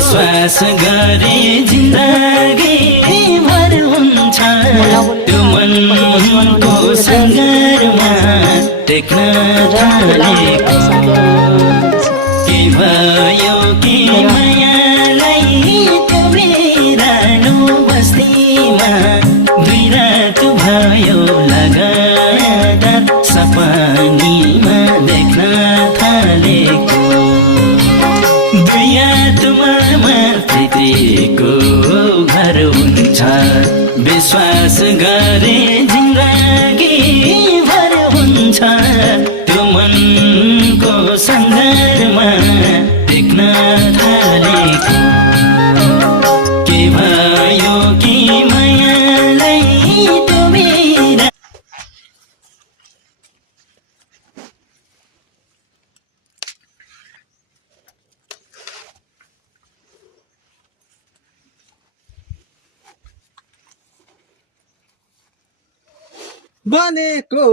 विश्वास गरे जिन्दगी भर हुन्छ त्यो मनको सङ्घारमा टेक्न थालेको के भयो के मायालाई त्यो बिरानो बस्तीमा दुई रात भयो लगातार सपनीमा देख्न थालेको दुई आत्मामा प्रीतिको घर हुन्छ विश्वास गरे जिन्दगी भर हुन्छ त्यो मनको सङ्घारमा देख्न थालेको के भयो कि मायालाई त्यो बिरा बनेको